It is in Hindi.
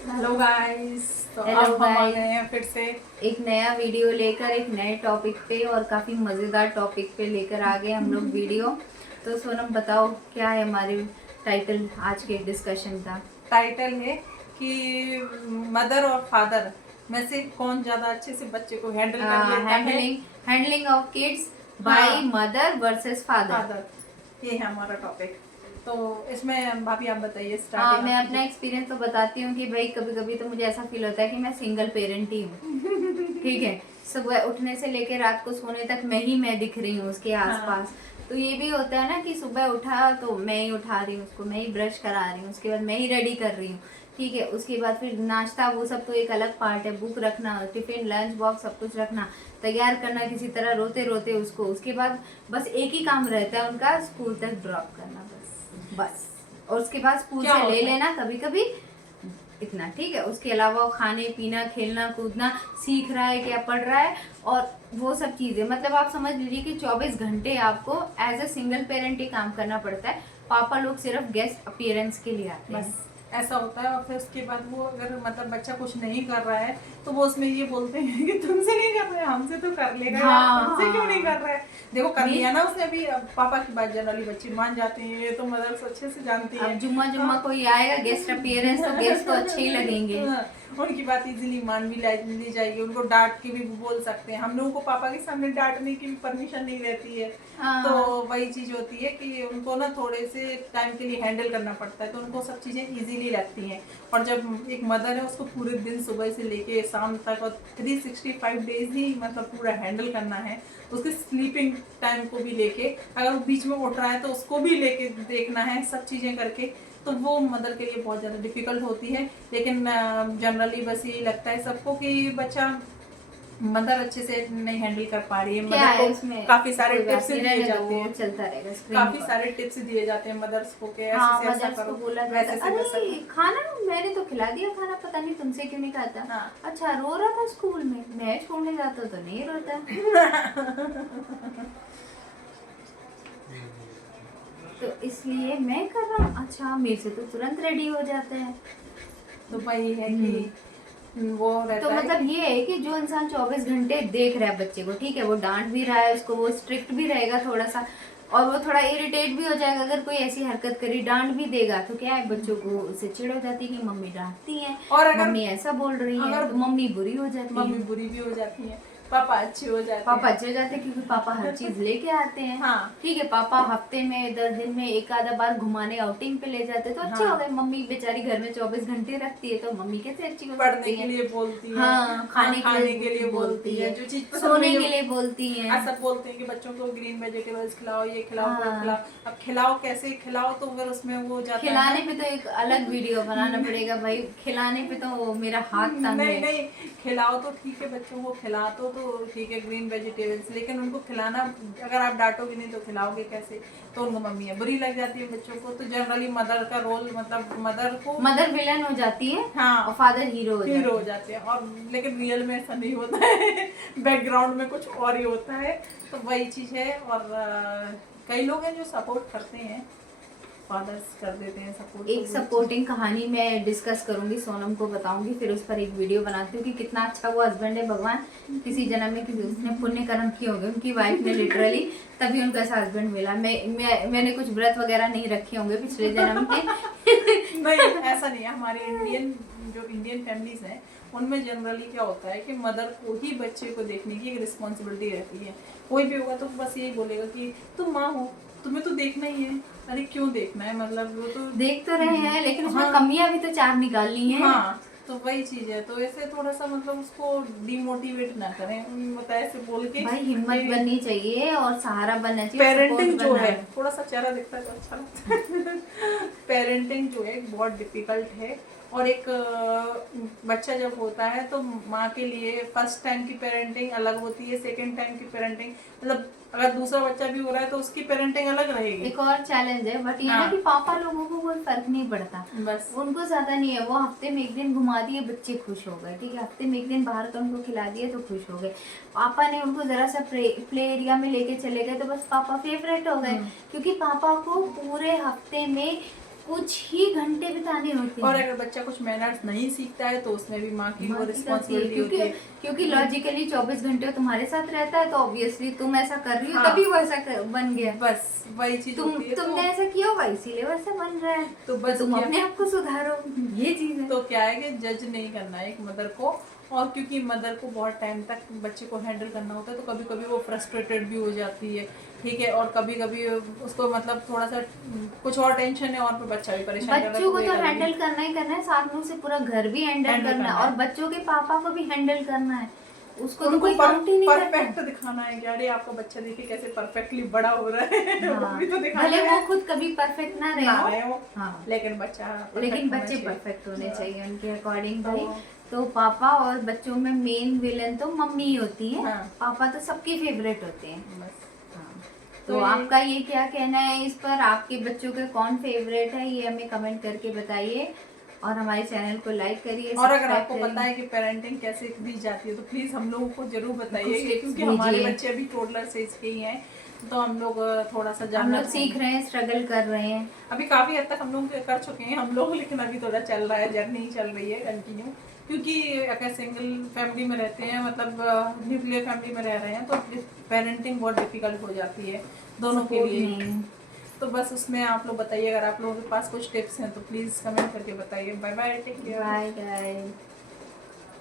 Hello guys. तो हेलो अब हम आ गाइस, गए हैं फिर से। एक नया वीडियो लेकर एक नए टॉपिक पे और काफ़ी मज़ेदार टॉपिक पे लेकर आ गए हम लोग वीडियो। तो सोनम बताओ, क्या है हमारी टाइटल आज के डिस्कशन का? टाइटल है कि मदर और फादर में से कौन ज्यादा अच्छे से बच्चे को हैंडल कर लेता है। Handling handling of kids by हाँ, मदर वर्सेस फादर। फादर, ये है हमारा टॉपिक। तो इसमें भाभी आप बताइए, हाँ, स्टार्टिंग मैं आप अपना कीजिए। एक्सपीरियंस तो बताती हूँ कि भाई कभी कभी तो मुझे ऐसा फील होता है कि मैं सिंगल पेरेंट ही हूँ। ठीक है, सुबह उठने से लेकर रात को सोने तक मैं दिख रही हूँ उसके हाँ, आसपास। तो ये भी होता है ना कि सुबह उठा तो मैं ही उठा रही हूँ उसको, मैं ही ब्रश करा रही हूँ, उसके बाद मैं ही रेडी कर रही हूँ। ठीक है, उसके बाद फिर नाश्ता वो सब तो एक अलग पार्ट है, बुक रखना, टिफिन लंच बॉक्स सब कुछ रखना, तैयार करना किसी तरह रोते रोते उसको। उसके बाद बस एक ही काम रहता है उनका, स्कूल तक ड्रॉप करना, बस बस। और उसके बाद स्कूल क्या से ले होता है। लेना कभी कभी, इतना। ठीक है, उसके अलावा वो खाने पीना खेलना कूदना, सीख रहा है क्या पढ़ रहा है, और वो सब चीजें। मतलब आप समझ लीजिए कि 24 घंटे आपको एज ए सिंगल पेरेंट ही काम करना पड़ता है। पापा लोग सिर्फ गेस्ट अपीयरेंस के लिए आते बस हैं। ऐसा होता है। और फिर उसके बाद वो अगर मतलब बच्चा कुछ नहीं कर रहा है तो वो उसमें ये बोलते हैं कि तुमसे नहीं कर रहे, हमसे तो कर लेगा यार, हाँ तुमसे क्यों नहीं हाँ। कर रहा है। देखो कर मे लिया ना उसने अभी। अब पापा की बात जनरली बच्चे मान जाते हैं, ये तो मदर्स अच्छे से जानती अब है। जुम्मा जुम्मा हाँ। कोई आएगा गेस्ट अपीयरेंस, तो गेस्ट तो अच्छे ही लगेंगे। उनकी बात इजीली मान भी ली जाएगी, उनको डांट के भी बोल सकते हैं। हम लोगों को पापा के सामने डांटने की भी परमिशन नहीं रहती है। तो हाँ वही चीज होती है कि उनको ना थोड़े से टाइम के लिए हैंडल करना पड़ता है, तो उनको सब चीजें इजीली लगती हैं। और जब एक मदर है उसको पूरे दिन सुबह से लेके शाम तक और 365 डेज ही मतलब पूरा हैंडल करना है। उसके स्लीपिंग टाइम को भी लेके, अगर वो बीच में उठ रहा है तो उसको भी लेके देखना है, सब चीजें करके। तो वो मदर के लिए बहुत ज़्यादा डिफिकल्ट होती है। लेकिन जनरली बस यही लगता है सबको कि बच्चा मदर अच्छे से नहीं हैंडल कर पा रही है। क्या मदर है को उसमें, काफ़ी सारे कोई बात टिप्स नहीं, दिए रहने दो, जाते वो हैं। चलता रहेगा स्क्रीन काफ़ी पर। सारे टिप्स दिए जाते हैं मदर्स को कि ऐसे हाँ, से ऐसा मदर्स को करो, बोला जाता वैसे है, से वैसा अरे करो। खाना मैंने तो खिला दिया, खाना पता नहीं तुमसे क्यों नहीं खाता। हाँ। अच्छा, रो रहा था स्कूल में, मैं छोड़ने जाता तो नहीं रोता। तो इसलिए मैं कर रहा हूँ, अच्छा मेरे से तो तुरंत रेडी हो जाता है। तो वही है कि हम्म। वो तो रहता है मतलब कि ये है कि जो इंसान 24 घंटे देख रहा है बच्चे को, ठीक है, वो डांट भी रहा है उसको, वो स्ट्रिक्ट भी रहेगा थोड़ा सा, और वो थोड़ा इरिटेट भी हो जाएगा अगर कोई ऐसी हरकत करी, डांट भी देगा तो क्या है, बच्चों को उससे चिढ़ हो जाती है कि मम्मी डांटती हैं, और अगर मम्मी ऐसा बोल रही है, अगर तो मम्मी बुरी हो जाती मम्मी है। बुरी भी हो जाती है, पापा अच्छे हो जाते पापा हैं। अच्छे हो जाते हैं क्योंकि पापा हर चीज लेके आते हैं। हाँ। ठीक है, पापा हफ्ते में 10 दिन में एक आधा बार घुमाने आउटिंग पे ले जाते हैं, तो अच्छे हो हाँ, गए। मम्मी बेचारी घर में 24 घंटे रखती है, तो मम्मी कैसे अच्छी हो पढ़ने सकती के है। लिए बोलती है। हाँ, हाँ, खाने के खाने के लिए लिए बोलती बोलती है, है, जो चीज पसंद सोने नहीं के है। लिए बोलती है। सब बोलते हैं कि बच्चों को ग्रीन वेजिटेबल्स खिलाओ, ये खिलाओ, वो खिलाओ। हाँ, अब खिलाओ कैसे खिलाओ, तो फिर उसमें वो हो जाता है खिलाने ना। पे तो एक अलग वीडियो बनाना पड़ेगा भाई, खिलाने पे तो मेरा हाथ तंग नहीं है। नहीं, खिलाओ तो ठीक है, बच्चों को खिला तो ठीक है ग्रीन वेजिटेबल्स, लेकिन उनको खिलाना, अगर आप डांटोगे नहीं तो खिलाओगे कैसे। तो उनको मम्मी है बुरी लग जाती है बच्चों को। तो जनरली मदर का रोल, मतलब मदर को। मदर विलन हो जाती है और हाँ, फादर हीरो हो हीरो जाते हो हैं। जाते हैं। और लेकिन रियल में ऐसा नहीं होता है। बैकग्राउंड में कुछ और ही होता है। तो वही चीज़ है। और कई लोग हैं जो सपोर्ट करते हैं, फादर्स कर देते हैं सपोर्ट, तो एक वही चीज़। सपोर्टिंग कहानी मैं डिस्कस करूंगी, सोनम को बताऊंगी, फिर उस पर एक वीडियो बनाती हूँ कि कितना अच्छा वो हस्बैंड है, भगवान किसी जन्म में किसी उसने पुण्य कर्म किए होंगे उनकी वाइफ ने लिटरली, तभी उनको ऐसा हस्बैंड मिला। मैंने कुछ व्रत वगैरह नहीं रखे होंगे पिछले जन्म के। नहीं, ऐसा नहीं है। हमारे जो इंडियन फैमिलीज हैं उनमें जनरली क्या होता है कि मदर को ही बच्चे को देखने की एक रिस्पॉन्सिबिलिटी रहती है। कोई भी होगा तो बस यही बोलेगा कि तुम माँ हो, तुम्हें तो देखना ही है। अरे क्यों देखना है, मतलब वो तो। देख तो रहे हैं लेकिन उसमें हाँ। कमियां भी तो चार निकालनी है। हाँ, तो वही चीज है। तो ऐसे थोड़ा सा मतलब उसको डिमोटिवेट ना करें, मतलब ऐसे बोल के भाई हिम्मत कि बननी चाहिए और सहारा बनना चाहिए, सपोर्ट पेरेंटिंग जो बनना है, है। थोड़ा सा चेहरा दिखता है तो अच्छा लगता है। पेरेंटिंग जो है बहुत डिफिकल्ट है। और एक बच्चा जब होता है तो माँ के लिए फर्स्ट टाइम की पेरेंटिंग अलग होती है, सेकंड टाइम की पेरेंटिंग, मतलब अगर दूसरा बच्चा भी हो रहा है तो उसकी पेरेंटिंग अलग रहेगी। एक और चैलेंज है, बट ये ना कि हाँ, पापा लोगों को कोई फर्क नहीं पड़ता, बस। उनको ज्यादा नहीं है, वो हफ्ते में एक दिन घुमा दिए बच्चे खुश हो गए, ठीक है, हफ्ते में एक दिन बाहर का उनको खिला दिए तो खुश हो गए। पापा ने उनको जरा सा प्ले एरिया में लेके चले गए तो बस पापा फेवरेट हो गए, क्योंकि पापा को पूरे हफ्ते में कुछ ही घंटे बिताने होते और हैं। अगर बच्चा कुछ मैनर्स नहीं सीखता है तो उसमें भी माँ की वो माँ की गलती है, रिस्पॉन्सिबिलिटी होती है। क्योंकि लॉजिकली 24 घंटे वो तुम्हारे साथ रहता है, तो ऑब्वियसली तुम ऐसा कर रही हो हाँ। तभी वो ऐसा बन गया। बस वही चीज होती है। तुमने ऐसा किया होगा इसीलिए वो ऐसा बन रहा है, तो तो बस तुम क्या, अपने आप को सुधारो, ये चीज है। तो क्या है कि जज नहीं करना है एक मदर को। और क्योंकि मदर को बहुत टाइम तक बच्चे को हैंडल करना होता है तो कभी कभी वो फ्रस्ट्रेटेड भी हो जाती है, ठीक है। और कभी कभी उसको मतलब थोड़ा सा कुछ और टेंशन है और फिर बच्चा भी परेशान कर रहा है बच्चों को वो तो एक अलग हैंडल ही करना ही करना है, साथ में उसे पूरा घर भी हैंडल हैंडल करना है, करना और है। बच्चों के पापा को भी हैंडल करना है, उसको तो उनको कोई काउंट ही नहीं करना। परफेक्ट दिखाना है कि अरे आपका बच्चा देखिए कैसे परफेक्टली बड़ा हो रहा है। वो हाँ, भी तो दिखाना भले है। वो खुद कभी परफेक्ट ना ना रहे रहे हो, हो, हाँ, लेकिन बच्चा लेकिन perfect होना बच्चे चाहिए। परफेक्ट होने हाँ। चाहिए उनके अकॉर्डिंग भाई। तो तो पापा और बच्चों में मेन विलन तो मम्मी ही होती है। हाँ। पापा तो सबके फेवरेट होते हैं। बस हाँ। तो तो ये- आपका ये क्या कहना है इस पर, आपके बच्चों के कौन फेवरेट है, ये हमें कमेंट करके बताइए, और हमारे चैनल को लाइक करिए, और अगर सब्सक्राइब आपको करिए। पता है कि पेरेंटिंग कैसे दी जाती है तो प्लीज़ हम लोगों को जरूर बताइए, कुछ tips क्योंकि हमारे भेजिए। बच्चे अभी टोडलर स्टेज के ही हैं तो हम लोग थोड़ा सा हम जानना लोग सीख रहे हैं, स्ट्रगल कर रहे हैं। अभी काफ़ी हद तक हम लोग कर चुके हैं हम लोग, लेकिन अभी थोड़ा चल रहा है, जर्नी चल रही है कंटिन्यू। क्योंकि अगर सिंगल फैमिली में रहते हैं, मतलब न्यूक्लियर फैमिली में रह रहे हैं, तो पेरेंटिंग बहुत डिफिकल्ट हो जाती है दोनों के सपोर्ट लिए। नहीं। तो बस उसमें आप लोग बताइए, अगर आप लोगों के पास कुछ टिप्स हैं तो प्लीज़ कमेंट करके बताइए। Bye bye, take care. Bye guys.